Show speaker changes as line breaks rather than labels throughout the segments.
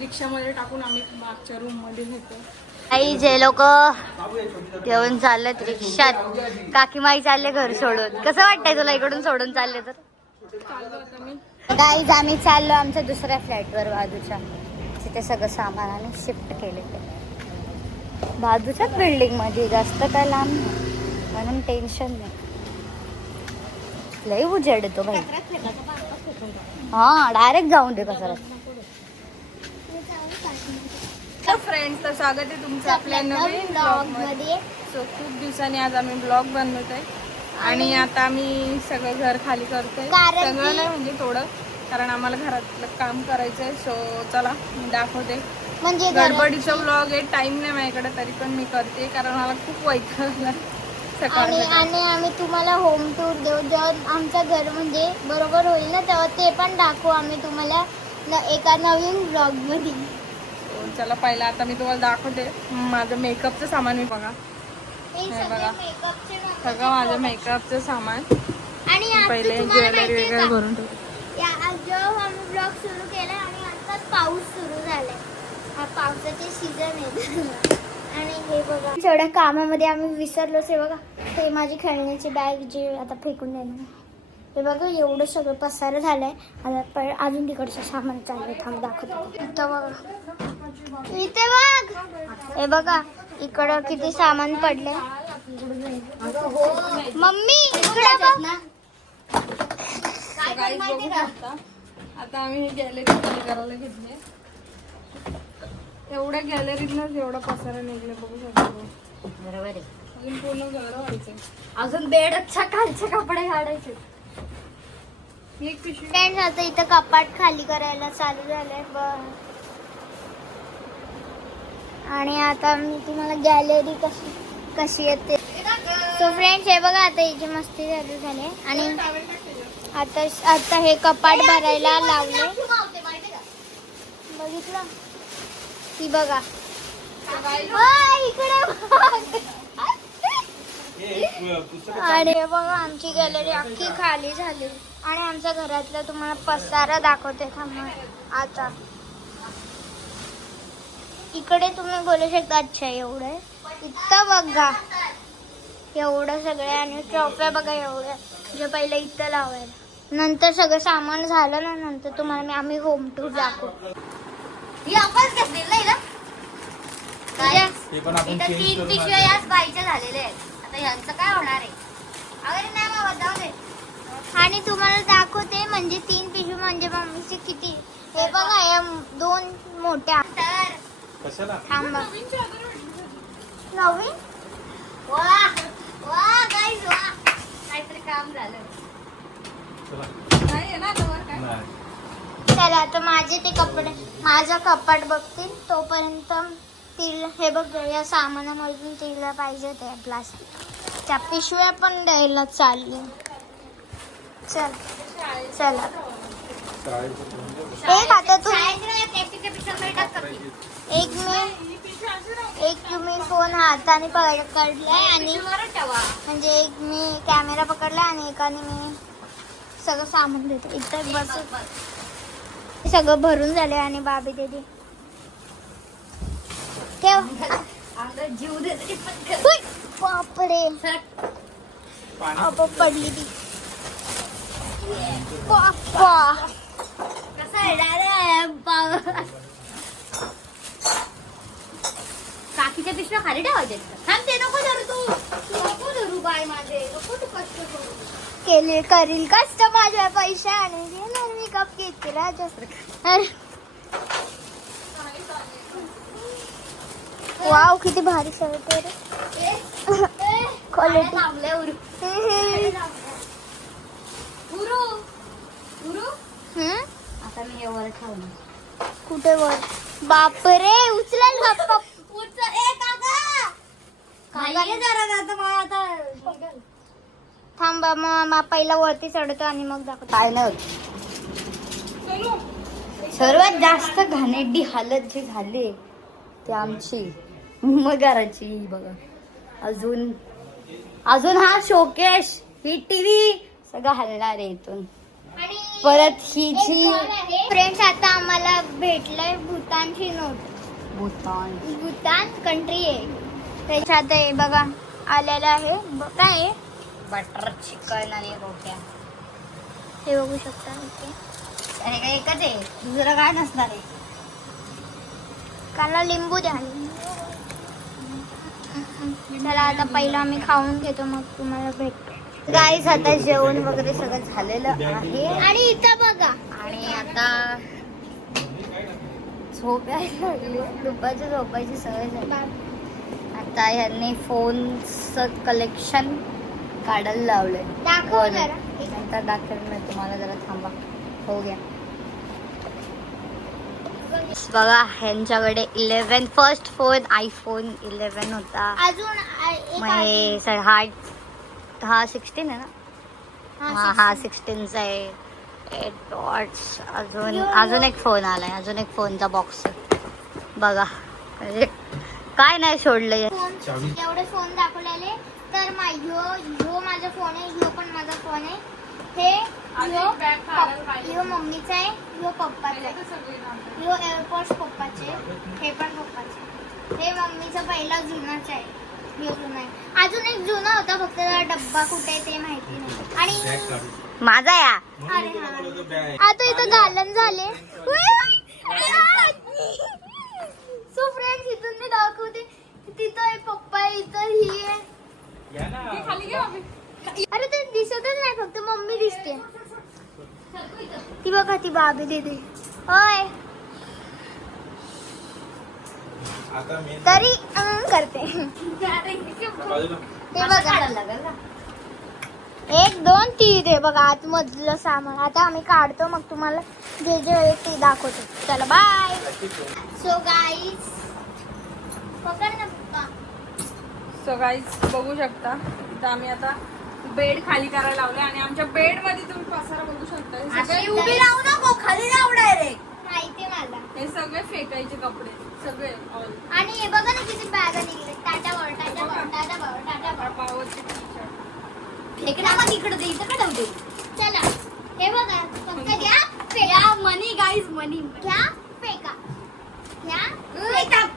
रिक्षामध्ये टाकून आम्ही मागच्या रूममध्ये घेतो
आई जे लोक घेऊन चाललेत रिक्षात काकीमाई चालले घर सोडून. कसं वाटतंय तुला इकडून सोडून चालले तर? गाईज आम्ही चाललो आमच्या दुसऱ्या फ्लॅटवर बाजूच्या. तिथे सगळं सामान आम्ही शिफ्ट केले बाजूच्याच बिल्डिंगमध्ये जास्त काय लांब म्हणून टेन्शन नाही. लई उजेड येतो भाई हा डायरेक्ट जाऊन दे कसं
तर फ्रेंड्स तर स्वागत आहे तुमचं आपल्या नवीन ब्लॉगमध्ये. सो खूप दिवसांनी आज आम्ही ब्लॉग बनवत आहे. आणि आता आम्ही सगळं घर खाली करतोय.
कारण
सगळं नाही म्हणजे थोडं कारण आम्हाला घरातलं काम करायचंय. सो चला मी दाखवते.
म्हणजे
गडबडीचा ब्लॉग आहे. टाइम नाही माझ्याकडे तरी पण मी करते कारण मला खूप वैताग सकाळ
आणि आणि आम्ही तुम्हाला होम टूर देऊ. जेव्हा आमचं घर म्हणजे बरोबर होईल ना तेव्हा ते पण दाखवू आम्ही तुम्हाला एका नवीन ब्लॉगमध्ये.
चला पहिला आता मी तुम्हाला दाखवते. माझं मेकअपचं सामान मी बघा.
हे
हे
सगळे
बघा. सगळं माझं मेकअपचं सामान.
आणि
पहिले ज्वेलरी वगैरे? भरून ठेवते.
या आज जेव्हा आम्ही ब्लॉग सुरू केला आणि आताच पाऊस सुरू झालाय. हा हे बघा. जेवढ्या कामामध्ये आम्ही विसरलोच आहे बघा. ते माझी खेळण्याची बॅग जे आता फेकून देणार हे बघा एवढं सगळं पसार झालंय. आता अजून तिकडचं सामान चाललंय. थांब दाखवतो. बघा. इथे बघ. हे बघा इकडं किती सामान पडले. मम्मी इकडे.
आता. आम्ही हे गॅलरी खाली करायला घेतले. एवढ्या गॅलरीतनच एवढा पसारा निघले बघू शकता
बरोबर आहे.
अजून पूर्ण घर व्हायचंय.
अजून बेडच्या खालचे कपडे काढायचे.
ही एक पिशवी.
फ्रेंड्स आता इथं कपाट खाली करायला चालू झालंय. ब- आणि आता मी तुम्हाला गॅलरी कशी कशी येते. सो फ्रेंड्स हे बघा आता हिची मस्ती चालू झाली. आणि आता आता हे कपाट भरायला लावले. बघितलं? ती बघा. इकडे आणि हे बघा आमची गॅलरी अख्खी खाली झाली. आणि आमच्या घरातलं तुम्हाला पसारा दाखवते थांबा. आता. इकडे तुम्ही बोलू शकता अच्छा एवढं. इथं बघा. एवढं सगळं आणि ट्रॉफ्या बघा एवढ्या. जे पहिले इथं लावायला नंतर सगळं सामान झालं ना नंतर तुम्हाला मी आम्ही होम टूर दाखवू. ही तीन पिशव्या. याच बाईच्या झालेल्या आहेत. आता यांचं काय होणार आहे? अरे नाही बाबा जाऊ दे. आणि तुम्हाला दाखवते म्हणजे तीन पिशवी म्हणजे मम्मीचे किती? हे बघा या दोन मोठ्या. तर
कशाला?
थांबा. नवीन? वा वा गाईज वा. काहीतरी काम झालं.
चला.
नाही आहे ना आता वर काय?
नाही.
चला आता माझे ते कपडे माझं कपाट बघतील तोपर्यंत तिला हे बघ या सामानामधून तिला पाहिजे ते प्लास्टिक त्या पिशव्या पण द्यायला चालली. चल चला. एक आता तू एक मी एक मी फोन हाताने पकड- पकडलाय आणि म्हणजे एक मी कॅमेरा पकडलाय आणि एकाने मी सगळं सामान देते. इथं बस सगळं भरून झाले आणि बाबी दिदी. ठेव. जीव बापरे. अब पडली ती. बाप्पा.
काकीच्या पिशव्या खाली ठेवायचे थांब ते नको धरू तू. तू नको धरू बाय माझे. नको तू कष्ट करू.
केले करील कष्ट माझ्या पैशाने. घेणार मी कप घेते राजा. वाव किती भारी रे. क्वालिटी
थांबले उरू. उरू उरू. आता मी हे वर ठेवणार.
कुठे वर? बापरे उचलाल बाप्पा
ए काका खाली जरा ना आता मला आता
थांबा मग पहिला वरती चढतो आणि मग दाखवतो.
काय नाही सर्वात जास्त घाणेरडी हालत जी झाली ती आमची. मगाराची बघा. अजून अजून हा शोकेश ही टीव्ही सगळं हलणार आहे इथून. परत ही जी
फ्रेंड्स आता आम्हाला भेटलंय भूतानची नोट.
भूतान.
भूतान कंट्री आहे. त्याच्यात हे बघा आलेलं आहे. काय आहे
बटर चिकन आणि रोट्या.
हे बघू शकता इथे
अरे काय एकच आहे? दुसरं काय नसणार आहे?
काला लिंबू द्या. चला आता पहिला आम्ही खाऊन घेतो मग तुम्हाला भेटतो.
गाईस आता जेवण वगैरे सगळं झालेलं आहे.
आणि इथं बघा.
आणि आता झोप यायला लागली. दुपारची झोपायची सवय झाली. आता ह्यांनी फोनचं कलेक्शन काढायला लावलंय.
दाखव
हो
जरा.
नंतर दाखवेल मी तुम्हाला जरा थांबा. हो गया बघा ह्यांच्याकडे eleven first phone iPhone eleven होता.
अजून आ- एक
मग
आहे.
हे सर हा हा सिक्स्टीन आहे ना? हा हा सिक्स्टीनचा आहे. डॉट्स अजून
यो, यो.
अजून एक फोन आलाय. अजून एक फोनचा बॉक्स बघा. म्हणजे काय नाही सोडलंय
फोन
चावी.
एवढे फोन दाखवलेले. तर मा ह्यो ह्यो माझा फोन आहे ह्यो पण माझा फोन आहे. हे ह्यो पप- ह्यो मम्मीचा आहे ह्यो पप्पाचा आहे. ह्यो एअरपोर्ट्स पप्पाचे हे पण पप्पाचे हे मम्मीचा पहिला जुनाच आहे. ह्यो जुना आहे. अजून एक जुना होता फक्त त्याला डब्बा कुठे आहे ते माहिती नाही.
बॅग
आणि
काढू
माझा या.
अरे हा.
बोलवतो बॅग.
आता इथं गालन झाले सो फ्रेंड्स इथून मी दाखवते तिथं आहे पप्पा आहे इथं ही आहे
या ना.
अरे ते दिसतच नाही फक्त मम्मी दिसते ती दीदी. होय.
आता मी
तरी अं, करते. ते बघा. एक दोन तीन. आहे बघा आतमधलं सामान. आता आम्ही काढतो मग तुम्हाला जे जे आहे ते दाखवतो. चला बाय सो गाईज पकड ना पप्पा
सो गाईज बघू शकता. इथं आम्ही आता बेड खाली करायला लावले आणि आमच्या बेडमध्ये तुम्ही पसारा बघू शकता. हे सगळे-
उभी राहू नको खाली राहू डायरेक्ट
माहिती मला.
हे सगळे फेकायचे कपडे सगळे.
आणि हे बघा ना किती बॅग निघले टाटा वर टाटा वर टाटा वर टाटा वर
पावरचे
मग इकडे दे ठेवते
चला हे बघा फक्त घ्या फेका.
मनी गाईज मनी
घ्या फेका. घ्या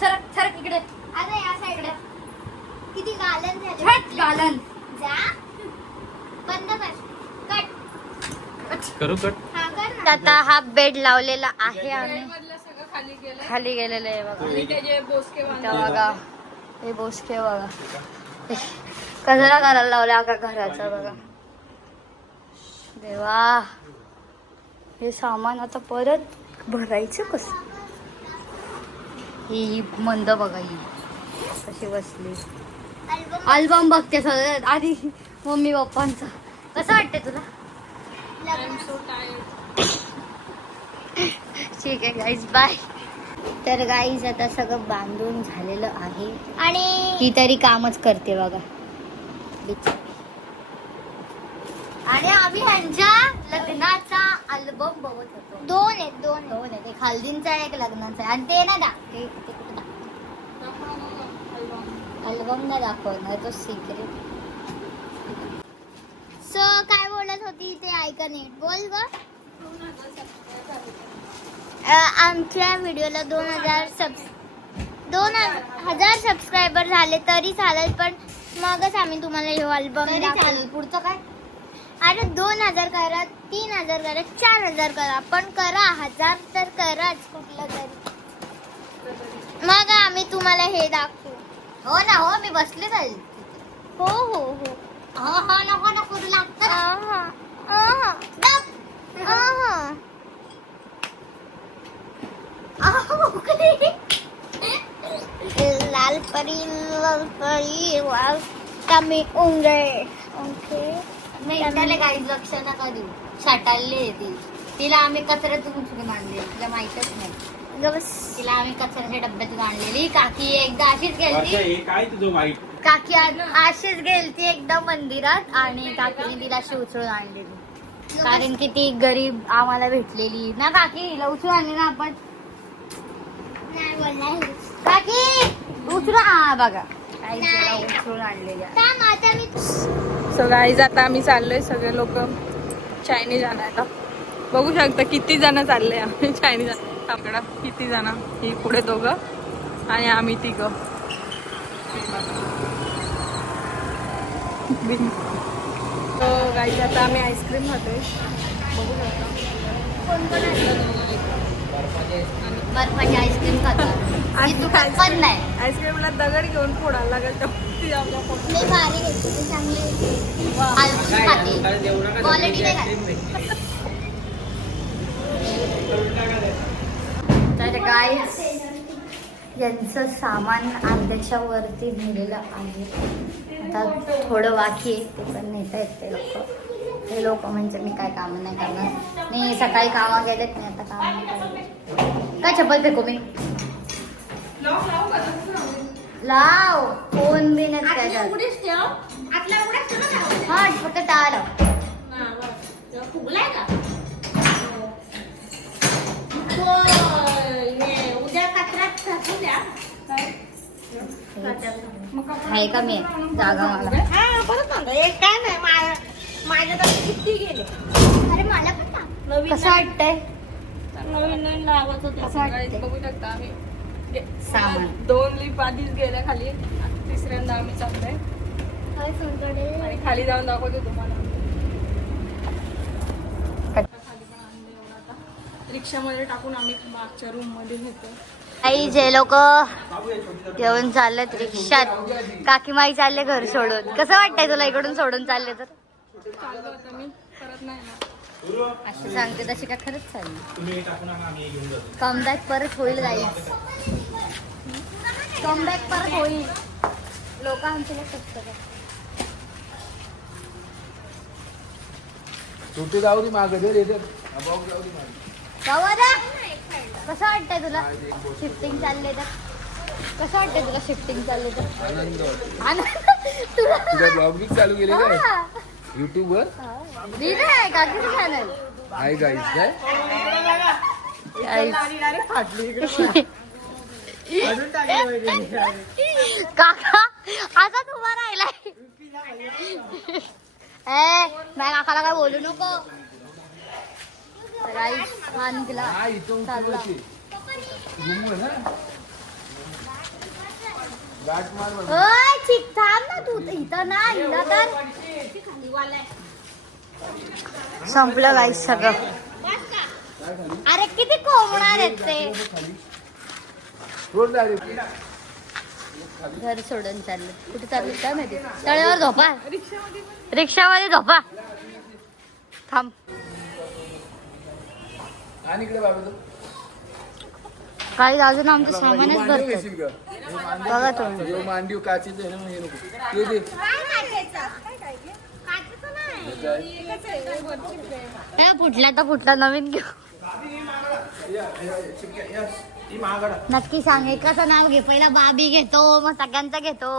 सरक सरक इकडे.
आता या साईडला किती गालन झाले.
छट गालन
जा कर. कट.
करू कट?
हा कर ना.
आता हा बेड लावलेला आहे आम्ही.
खाली
गेलेलं आहे बघा. बघा. हे बोसके बघा. कचरा करायला लावला अका घराचा बघा. देवा. हे सामान आता परत भरायचं कसं? ही मंद बघा ही. कशी बसली.
अल्बम
अल्बम बघते सगळं. आधी मम्मी पप्पांचा कसं वाटतंय तुला?
I'm so tired.
ठीक आहे गाईज बाय तर गाईज आता सगळं बांधून झालेलं आहे.
आणि
ही तरी कामच करते बघा. आणि आम्ही ह्यांच्या लग्नाचा अल्बम बघत होतो.
दोन आहेत दोन आहेत.
दोन आहे एक हल्दींचा आहे एक लग्नाचा आहे. आणि ते ना दाख ते ते कुठे दाख अल्बम ना दाखवणार तो सिक्रेट
सो काय बोलत होती ते ऐका नीट. बोल ग. आमच्या व्हिडिओला दोन हजार सब दोन हजार सबस्क्रायबर झाले तरी चालेल पण मगच आम्ही तुम्हाला हे अल्बम
चालेल. पुढचं काय?
अरे दोन हजार करा तीन हजार करा चार हजार करा पण करा हजार तर कराच कुठलं तरी. मग आम्ही तुम्हाला हे दाखवू.
हो ना हो मी बसले जाईल.
हो हो हो.
नको नको तुला.
लाल परी लाल परी लाल कमी उंगरे ओके.
नाही त्याला काही लक्ष नका देऊ. छाटाळली ती. तिला आम्ही कचऱ्यातून उचलून आणली. तिला माहितच नाही. तिला आम्ही कचऱ्याच्या डब्यातून आणलेली. काकी एकदा अशीच
हे काय तुझं वाईट?
काकी आ- अशीच गेलती एकदा मंदिरात आणि काकीने तिला अशी उचलून आणलेली. कारण की ती गरीब आम्हाला भेटलेली. ना काकी हिला उचलून आणली ना आपण? काकी उचलून हा बघा. उचलून आणलेली आहे.
थांब आता मी
सो गाईज आता आम्ही चाललोय. सगळे लोक चायनीज आणायला बघू शकता किती जण चालले आम्ही चायनीज आमकडं किती जण? ही पुढे दोघं आणि आम्ही तिघं. गाईज आता आम्ही आईस्क्रीम खातोय. बघू
बर्फाची आईस्क्रीम आणि दुकान पण नाही.
आईस्क्रीमला दगड घेऊन फोडायला लागेल तर
मी भारी चांगले
खाते. क्वालिटी तर गाईज यांचं सामान अर्ध्याच्या वरती नेलेलं आहे. आता थोडं बाकी आहे ते पण नेता येत ते लोक. ते लोक म्हणजे मी काय कामं नाही करणार. मी सकाळी कामं केलेत मी आता काम नाही करणार. काय चप्पल फेकू मी? लाव फोन बी नाही त्याच्यात. हा फक्त टाळ. आहे का मी जागा मला
अरे मला पण सांग.
कसं वाटतंय
असं वाटतंय. बघू शकता आम्ही गे-
सामान.
दोन लिप आधीच गेल्या खाली आता तिसऱ्यांदा आम्ही चाललोय
काय सोनकडे
आणि खाली जाऊन दाखवतो तुम्हाला खाली पण आणलंय एवढं आता. रिक्षामध्ये टाकून आम्ही मागच्या रूममध्ये नेतो
आई जे लोक घेऊन चाललेत रिक्षात. काकीमाई चालले घर सोडून. कसं वाटतंय तुला इकडून सोडून चालले तर?
चाललो आता मी परत नाही ना
अशी सांगते तशी का खरंच चालली. कमबॅक परत होईल गाईज कमबॅक परत होईल. लोक आमच्याला
जाऊ दे मागे जाऊ दे.
कसं वाटतंय तुला? शिफ्टिंग चालले तर. कसं वाटतंय तुला शिफ्टिंग चालले तर?
आनंद वाटतो.
आनंद? तुला?
तुझा ब्लॉगिंग चालू केले काय?
हा.
युट्यूब वर? आहे गाईस काय?
काका आता तुम्हा राहिलाय ए नाही काकाला काय बोलू नको. राईस हा निघला चिक थांब ना तू इथं ना हिला तर. संपलं गाईस सगळं. अरे किती कोंबणार आहेत ते. घर सोडून चालले. कुठे चालले? काय माहिती? तळ्यावर झोपा. रिक्षामध्ये झोपा. थांब.
आणि इकडे बाबा तू.
काही अजून आमचं सामानच भरत बघा तुम्ही.
जो मांडीव काचेचं आहे ना मग हे नको. ते दे
काय फुटला तर फुटला नवीन घेऊ.
ही महागडा
नक्की सांग एकाचं नाव घे. पहिला बाबी घेतो मग सगळ्यांचा घेतो.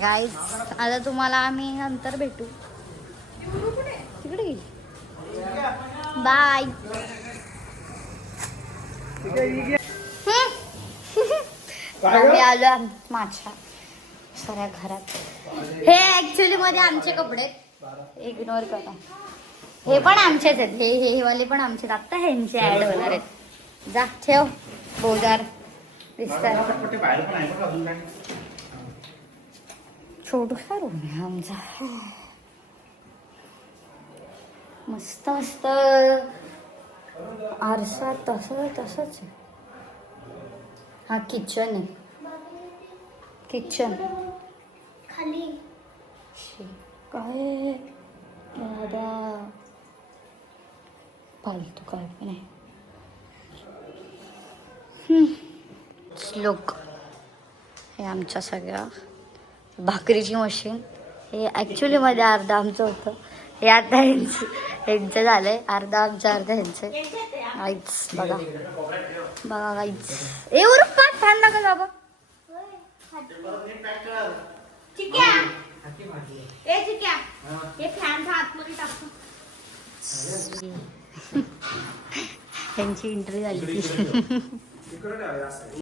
गाईज आता तुम्हाला आम्ही नंतर भेटू. तिकडे गेली. बाय. आम्ही आलो माझ्या सगळ्या घरात. हे ऍक्च्युली मध्ये आमचे कपडे इग्नोर करा. हे पण आमचेच आहेत. हे हे वाले पण आमचे आहेत. आता ह्यांचे ऍड होणार आहेत. जा ठेव. बोजार. दिसतात
काय.
छोटूसा रूम आहे आमचा. मस्त मस्त आरसा तसं तसंच आहे. हा किचन आहे. किचन
खाली.
काय दादा. फालतू काय पण आहे. लोक हे आमच्या सगळ्या भाकरीची मशीन हे ॲक्च्युली मध्ये अर्धा आमचं होतं. हे आता ह्यांचं ह्यांचं झालंय अर्धा आमचं अर्धा ह्यांचं काहीच बघा बघा काहीच ए उरू पाच फॅन नका बाबा त्यांची एंट्री झाली